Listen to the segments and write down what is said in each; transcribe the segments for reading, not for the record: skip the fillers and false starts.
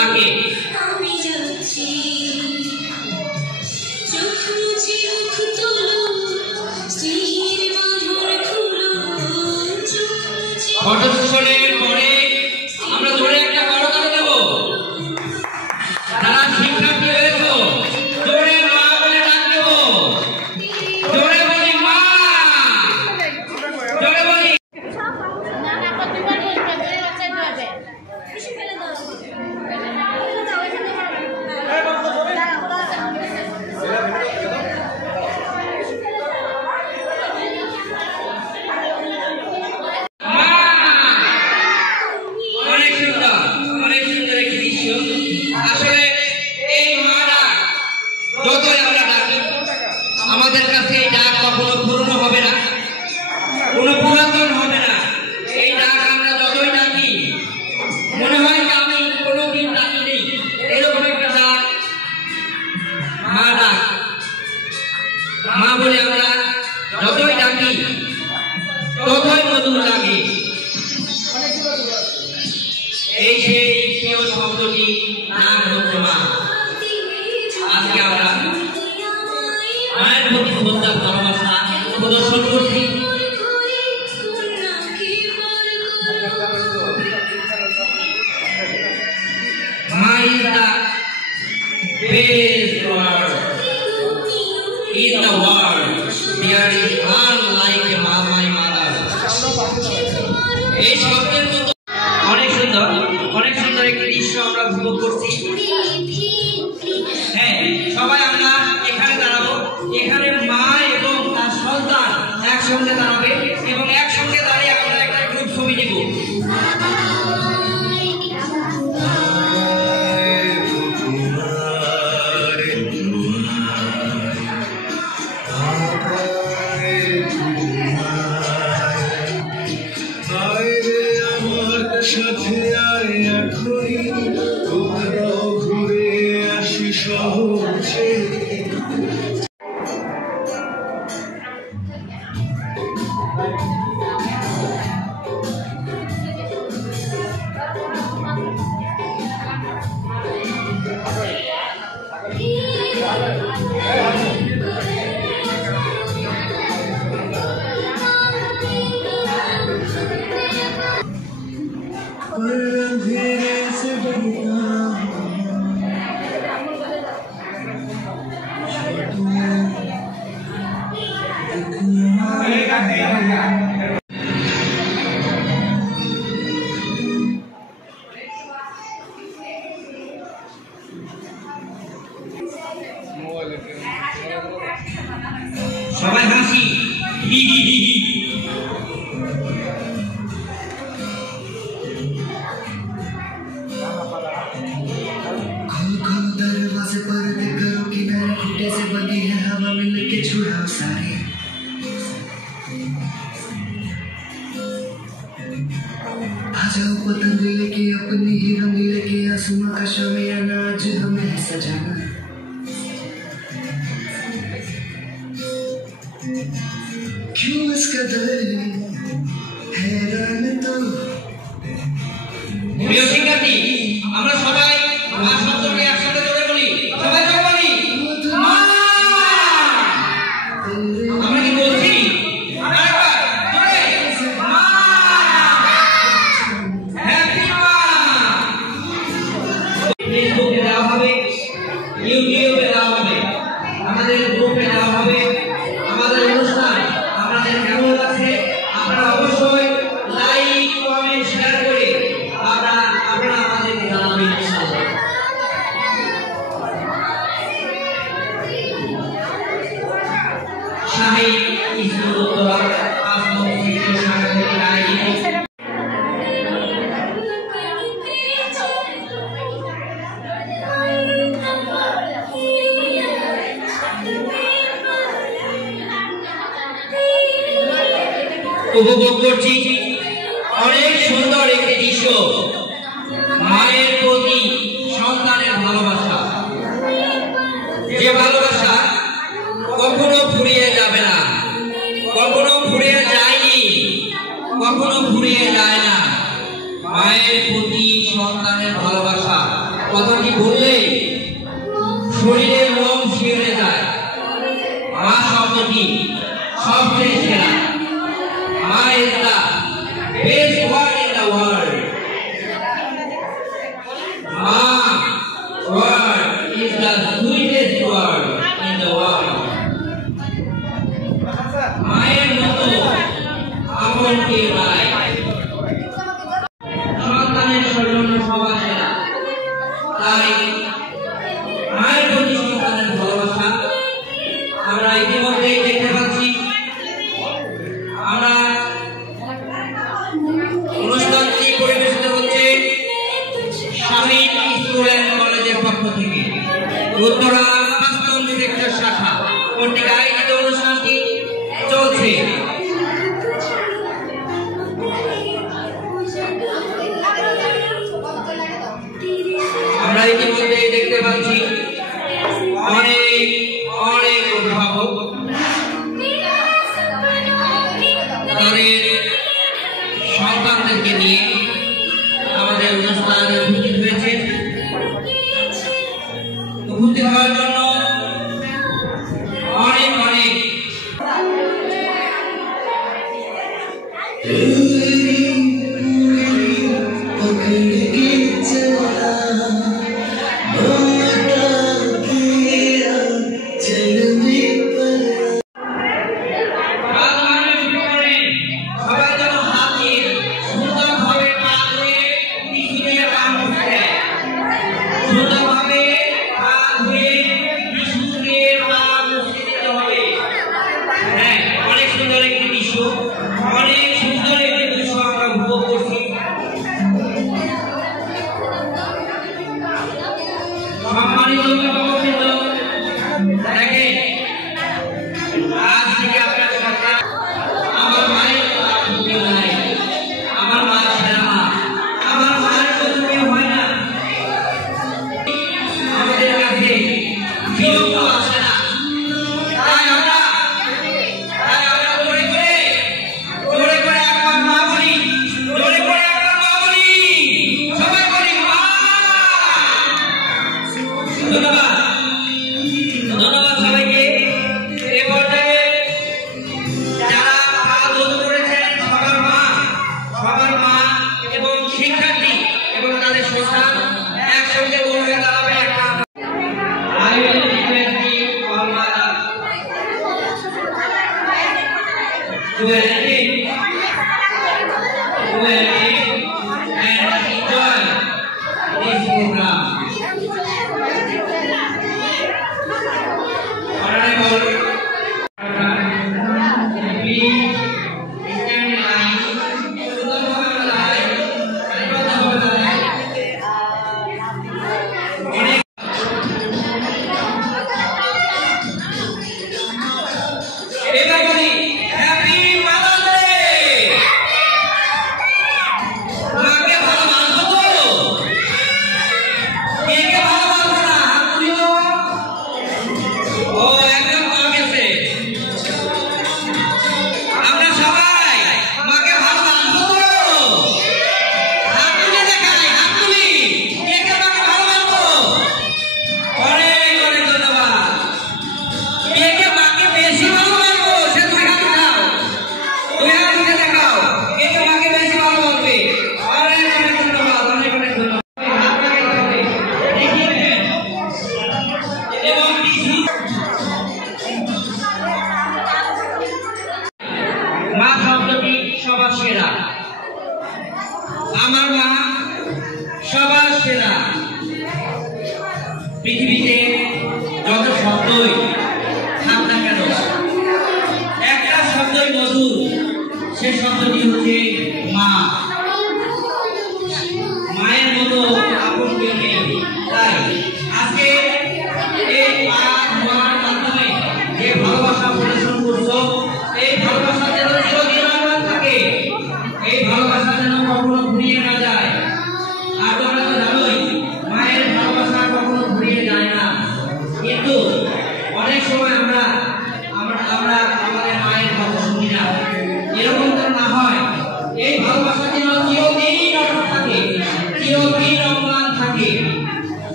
থাকে। ফটো সেশনের পরে আমরা জোরে একটা করতালি দেব। যারা শিক্ষার্থী হয়েছে জোরে মা বলে ডাক দেব। জোরে বলি মা, জোরে বলি। আসলে এই মারা যতই আমরা ডাকি আমাদের কাছে এই ডাক কখনো পুরনো হবে না, কোনো পুরাতন হবে না। এই ডাক আমরা যতই ডাকি মনে হয় যে আমি কোনোদিন ডাকি নেই, এরকম একটা ডাক মা ডাক। মা বলে আমরা যতই ডাকি ততই মধুর লাগে। এই সেই প্রিয় শব্দটি নাম হচ্ছে মা। আজকে আমরা মায়ের প্রতি শ্রদ্ধা ভালোবাসা প্রদর্শন করছি। মা is the best word in the world. There is none like my mother. এই শব্দের মতো অনেক সুন্দর একটি দৃশ্য আমরা উপভোগ করছি। হ্যাঁ, সবাই আমরা এখানে দাঁড়াবো। এখানে মা এবং তার সন্তান একসঙ্গে দাঁড়াবে এবং একসঙ্গে দাঁড়িয়ে আমরা একটা গ্রুপ ছবি নিব। সাথে আয় এখনই কোথাও ঘুরে আসি সহজে। সবাই হাসি। दरवाजे पर करो किनारे खूटे से बंदी है हवा में लेके छुड़ाओ सारे। आ जाओ पतंग लेके अपनी ही रंग लेके आसमां का शामियाना आज हमें सजाना। क्यों इस कदर हैरान तो প্রিয় শিক্ষার্থী, আমরা সবাই মা শব্দটি একসাথে জোরে বলি। সবাই জোরে বলি মা। আমরা কি বলছি? আরেকবার জোরে মা। হ্যাপি মা। ফেসবুকে দেওয়া হবে, ইউটিউবে দেওয়া হবে, আমাদের গ্রুপে দেওয়া হবে। আমাদের অনুষ্ঠান আমাদের কেমন লাগছে আপনারা অবশ্যই লাইক কমেন্ট শেয়ার করে আপনারা আমাদেরকে জানাবেন। শাহী স্কুল উত্তরা 5 নম্বর তৃতীয় সাংস্কৃতিক আয়োজিত উপভোগ করছি অনেক সুন্দর একটি দৃশ্য। মায়ের প্রতি সন্তানের ভালোবাসা, যে ভালোবাসা কখনো ফুরিয়ে যাবে না, কখনো ফুরিয়ে যায়নি, কখনো ফুরিয়ে যায় না। মায়ের প্রতি সন্তানের ভালোবাসা কথাটি বললে শরীরের লোম শিউরে যায়। মা শব্দটি সবচেয়ে সেরা। Ma is the best word in the world. Ma word is the sweetest word in the world. মায়ের মতো আপন কেউ নাই। সন্তানের শরীর সবার সেরা। তাই মায়ের প্রতি সন্তানের ভালোবাসা আমরা ইতিমধ্যেই দেখতে পাচ্ছি। আমরা অনুষ্ঠানটি পরিবেশিত হচ্ছে শাহীন স্কুল অ্যান্ড কলেজের পক্ষ থেকে, উত্তরা কাস্টম ডিরেক্টর শাখা কর্তৃক আয়োজিত অনুষ্ঠানটি চলছে। আমরা ইতিমধ্যেই দেখতে পাচ্ছি অনেক অনেক অভিভাবক তাদের সন্তানদেরকে নিয়ে আমাদের অনুষ্ঠানে উপস্থিত হয়েছে। উপস্থিত হওয়ার জন্য অনেক অনেক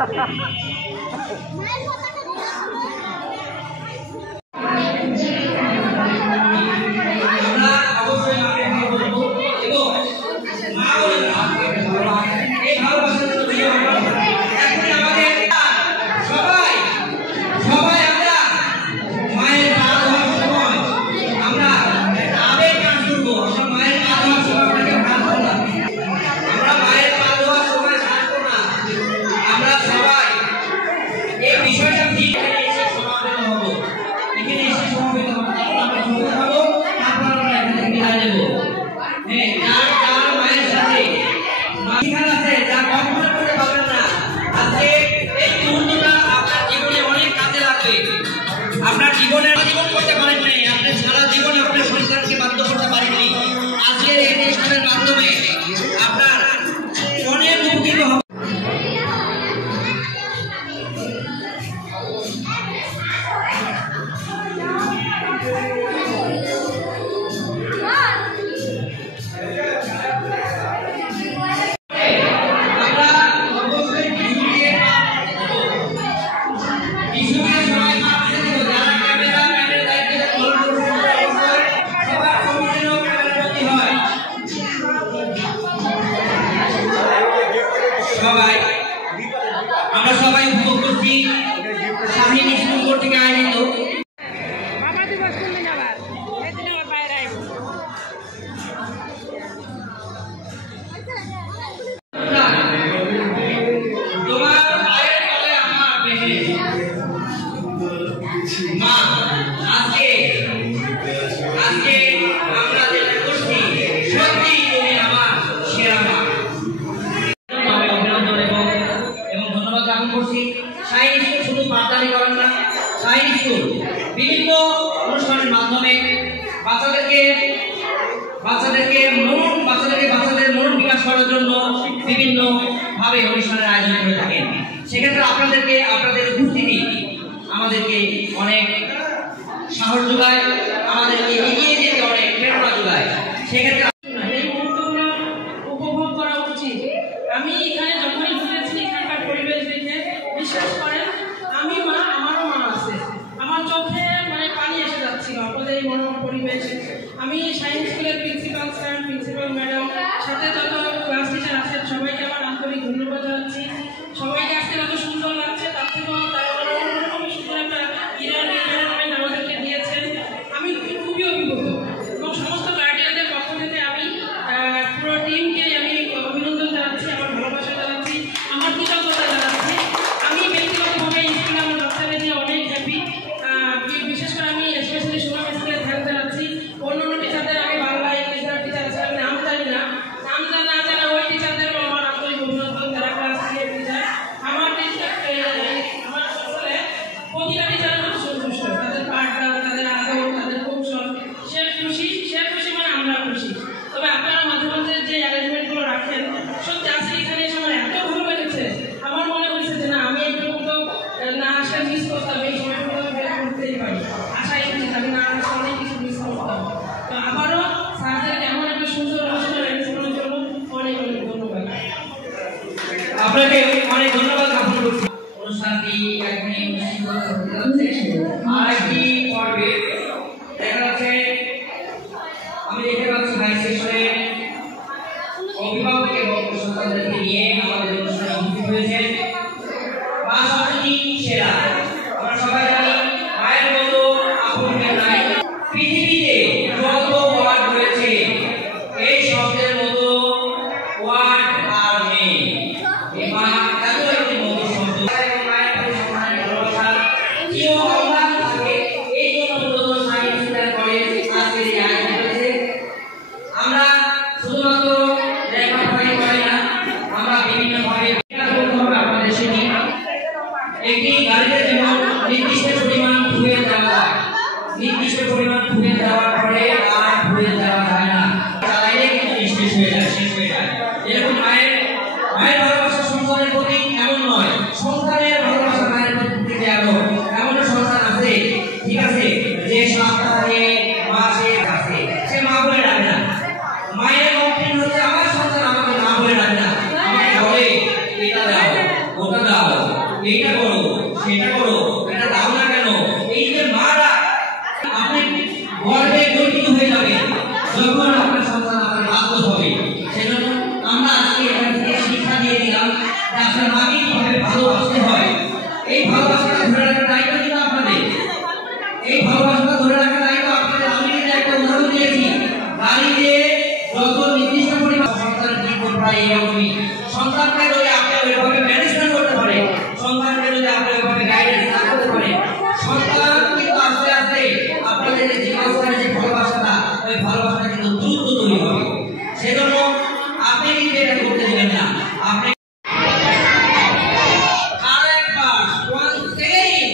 আপনার জীবনের জীবন করতে পারেন নাই, আপনি সারা জীবন আপনার সন্তানকে বাধ্য করতে পারেননি। আজকের এই অনুষ্ঠানের মাধ্যমে আপনার অনেক উপকৃত হবে। আমরা সবাই উপভোগ করছি শাহীন স্কুল কর্তৃক আয়োজিত বাবা দিবস করলেন আবার এদিন আবার বাইরে আইব তোমার মায়ের বলে আমার বেহে মা আজকে আমরা যেটা করছি সত্যি তুমি আমার সেরা মা। শাহীন স্কুল শুধু পাঠদানি করেন না, শাহীন স্কুল বিভিন্ন অনুষ্ঠানের মাধ্যমে বাচ্চাদের মন বিকাশ করার জন্য বিভিন্ন ভাবে অনুষ্ঠানের আয়োজন করে থাকেন। সেক্ষেত্রে আপনাদের উপস্থিতি আমাদেরকে অনেক সাহস যোগায়, আমাদেরকে এগিয়ে যেতে অনেক প্রেরণা যোগায়। সেক্ষেত্রে এই মুহূর্তগুলো উপভোগ করা উচিত। আমি এখানে যখনই ঘুরেছি এখানকার পরিবেশ দেখে বিশ্বাস করেন আমারও মা আছে, আমার চোখে মানে পানি এসে যাচ্ছিল আপনাদের এই মনোরম পরিবেশে। আমি শাহীন স্কুলের প্রিন্সিপাল স্যার, প্রিন্সিপাল ম্যাডাম, সাথে যত ক্লাস টিচার আছেন সবাইকে আমার আন্তরিক ধন্যবাদ জানাচ্ছি। সবাইকে আজকে যত সুন্দর লাগছে তার থেকেও তারা অন্যরকম সুন্দর একটা ইনভায়রনমেন্ট আমাদেরকে দিয়েছেন। আমি খুবই অভিভূত এবং সমস্ত গার্ডিয়ানদের পক্ষ থেকে আমি পুরো টিমকে আমি অভিনন্দন জানাচ্ছি, আমার ভালোবাসা জানাচ্ছি, আমার কৃতজ্ঞতা জানাচ্ছি। আমি ব্যক্তিগতভাবে স্কুলে আমার বাচ্চাদের নিয়ে অনেক হ্যাপি। বিশেষ করে আমি স্পেশালি সুনাম স্কুলে ধ্যান জানাচ্ছি। অন্য টিচারদের আমি বাংলা ইংলিশ টিচার আছে আমি নাম জানি না ওই টিচারদেরও আমার আন্তরিক অভিনন্দন, যারা ক্লাস 3 টিচার। আমার স্কুলে প্রতিটা টিচার খুব সন্তুষ্ট, তাদের পাঠদান, তাদের আদর, তাদের কৌশল, সে খুশি মানে আমরা খুশি। তবে আপনারা মাঝে মাঝে যে অ্যারেঞ্জমেন্টগুলো রাখেন সত্যি আজকে এখানে এসে আমার এত ভালো লেগেছে। আমার মনে হয়েছে যে না আমি একটু তো না আসা মিস করতাম, এই সময়গুলো আমি বের করতেই পারি, আশাই উচিত আমি না আসা অনেক কিছু মিস করতাম। তো আবারও স্যারদেরকে এমন একটা সুন্দর অনুষ্ঠান অ্যারেঞ্জ করার জন্য অনেক ধন্যবাদ। আপনাকে অনেক ধন্যবাদ জ্ঞাপন করছি। অনুষ্ঠানটি এখনই অনুষ্ঠিত হতে যাচ্ছে। আরেকটি পর্বে দেখা যাচ্ছে আমি দেখতে পাচ্ছি হাই সেকশনে অভিভাবক এবং সন্তানদেরকে নিয়ে আমাদের অনুষ্ঠানে উপস্থিত হয়েছেন মা সরস্বতী সেরা। আমরা সবাই জানি মায়ের মতো আপন কেউ নাই। পৃথিবীতে যত ওয়ার্ড রয়েছে এই শব্দের মতো ওয়ার্ড আর নেই। মা এত একটি মধুর শব্দ, মায়ের প্রতি সম্মানের ভালোবাসা কেউ অবাক থাকে। এই জন্য মূলত শাহীন স্কুল কলেজ আজকের এই আয়োজন করেছে। আমরা শুধুমাত্র লেখাপড়াই করি না, আমরা বিভিন্নভাবে বিকাশ করতে হবে আপনাদের সেটি। একটি গাড়িতে যেমন নির্দিষ্ট পরিমাণ ফুয়েল দেওয়া হয়, নির্দিষ্ট পরিমাণ ফুয়েল দেওয়ার পরে আর ফুয়েল দেওয়া যায় না, চালাইলে কিন্তু শেষ হয়ে যায়। এরকম মায়ের ভালোবাসা সন্তানের প্রতি এমন নয়, সন্তানের ভালোবাসা মায়ের প্রতি এমন সন্তান আছে, ঠিক আছে, যে সপ্তাহে মাসে আছে সে মা বলে ডাকে না। মায়ের কমপ্লেন হচ্ছে আমার সন্তান আমাকে মা বলে ডাকে না, আমাকে বলে এটা দাও ওটা দাও। এইটা করো সেটা করো, এটা দাও না কেন, এই যে মারা আপনি গর্বে গঠিত হয়ে যাবে যখন আপনার সন্তান আপনার বাধ্য হবে। সেজন্য আমরা আজকে এখান থেকে শিক্ষা দিয়ে দিলাম যে আপনার মাকে কিভাবে ভালোবাসতে হয়। এই ভালোবাসাটা ধরে রাখার দায়িত্ব কিন্তু আপনাদের, এই ভালোবাসাটা ধরে রাখার দায়িত্ব আপনাদের। আমি কিন্তু একটা উদাহরণ দিয়েছি, বাড়িতে যত নির্দিষ্ট পরিমাণ সন্তানের জীবন প্রায় এরকমই। সন্তানকে যদি আপনি ওইভাবে ম্যানেজমেন্ট করতে পারেন, সন্তানকে যদি আপনি ওইভাবে গাইডেন্স না করতে পারেন, সন্তান কিন্তু আস্তে আস্তে আপনাদের যে জীবনস্থানের যে ভালোবাসাটা, ওই ভালোবাসাটা কিন্তু দ্রুত তৈরি হবে। সেজন্য আপনি কিন্তু এটা করতে দেবেন না। আপনি আরেকবার one second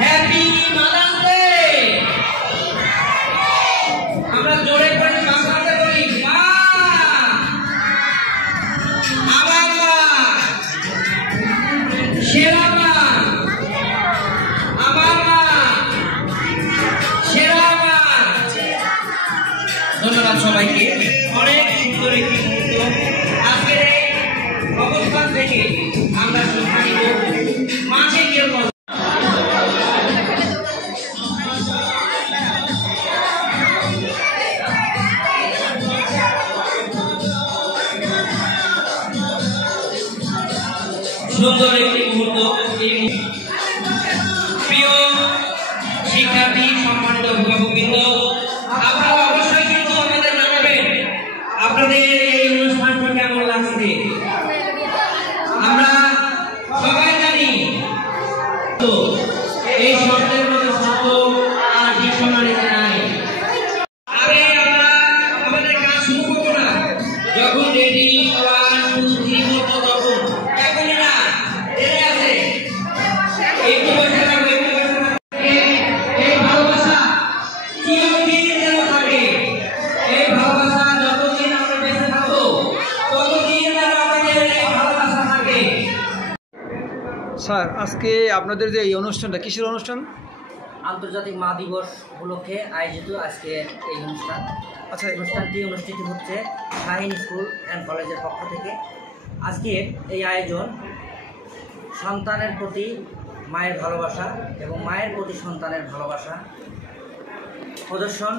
happy mother's day আমরা জোরে করে সংস্কৃতি করি। মা আমার মা সেরা মা, আমার মা সেরা মা। ধন্যবাদ সবাইকে, অনেক সুন্দর একটি মুহূর্ত। আজকের এই অবস্থান থেকে আমরা শিক্ষা নিব মাঝে গিয়ে সুন্দর একটি মুহূর্ত। প্রিয় শিক্ষার্থী, সম্মানিত অভিভাবকবৃন্দ, আপনারা অবশ্যই কিন্তু আমাদের জানাবেন আপনাদের এই অনুষ্ঠানটা কেমন লাগছে। আমরা সবাই জানি তো এই শব্দের মতো শব্দ আর ডিকশনারিতে নাই। আরে আমরা আমাদের কাজ শুরু করবো না, যখন রেডি 1 2 3 বলবো তখন, এখনই না, দেরি আছে। একটু বসে থাকো, একটু বসে থাকো। এই ভালোবাসা চিরদিন যেন থাকে। এই ভালোবাসা যতদিন আমরা বেঁচে থাকবো ততদিন যেন আমাদের এই ভালোবাসা থাকে। স্যার, আজকে আপনাদের যে এই অনুষ্ঠানটা কিসের অনুষ্ঠান? আন্তর্জাতিক মা দিবস উপলক্ষে আয়োজিত আজকে এই অনুষ্ঠান। আচ্ছা, অনুষ্ঠানটি অনুষ্ঠিত হচ্ছে শাহিন স্কুল অ্যান্ড কলেজের পক্ষ থেকে। আজকে এই আয়োজন সন্তানের প্রতি মায়ের ভালোবাসা এবং মায়ের প্রতি সন্তানের ভালোবাসা প্রদর্শন,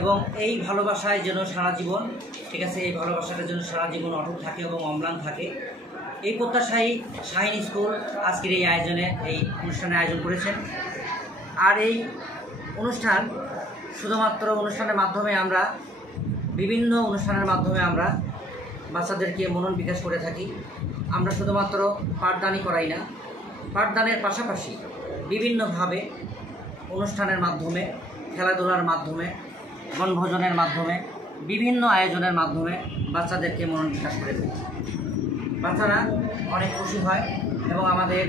এবং এই ভালোবাসায় যেন সারা জীবন, ঠিক আছে, এই ভালোবাসাটা যেন সারা জীবন অটুট থাকে এবং অম্লান থাকে, এই প্রত্যাশায় শাহিন স্কুল আজকের এই আয়োজনে, এই অনুষ্ঠানের আয়োজন করেছেন। আর এই অনুষ্ঠান শুধুমাত্র অনুষ্ঠানের মাধ্যমে আমরা বিভিন্ন অনুষ্ঠানের মাধ্যমে আমরা বাচ্চাদেরকে মনন বিকাশ করে থাকি। আমরা শুধুমাত্র পাঠদানই করাই না, পাঠদানের পাশাপাশি বিভিন্নভাবে অনুষ্ঠানের মাধ্যমে, খেলাধুলার মাধ্যমে, বনভোজনের মাধ্যমে, বিভিন্ন আয়োজনের মাধ্যমে বাচ্চাদেরকে মনন বিকাশ করে থাকি। বাচ্চারা অনেক খুশি হয় এবং আমাদের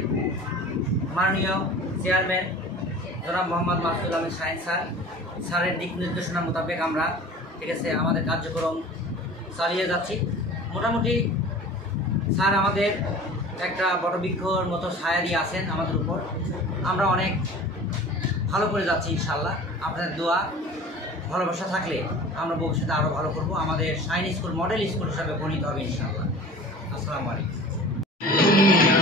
মাননীয় চেয়ারম্যান জনাব মোহাম্মদ মাসুদ আহমেদ শাহিন স্যারের দিক নির্দেশনা মোতাবেক আমরা, ঠিক আছে, আমাদের কার্যক্রম চালিয়ে যাচ্ছি। মোটামুটি স্যার আমাদের একটা বটবৃক্ষর মতো ছায়া দিয়ে আছেন আমাদের উপর। আমরা অনেক ভালো করে যাচ্ছি ইনশাল্লাহ। আপনাদের দোয়া ভালোবাসা থাকলে আমরা ভবিষ্যতে আরও ভালো করব। আমাদের শাহিন স্কুল মডেল স্কুল হিসাবে গণিত হবে ইনশাল্লাহ। আসসালামু আলাইকুম।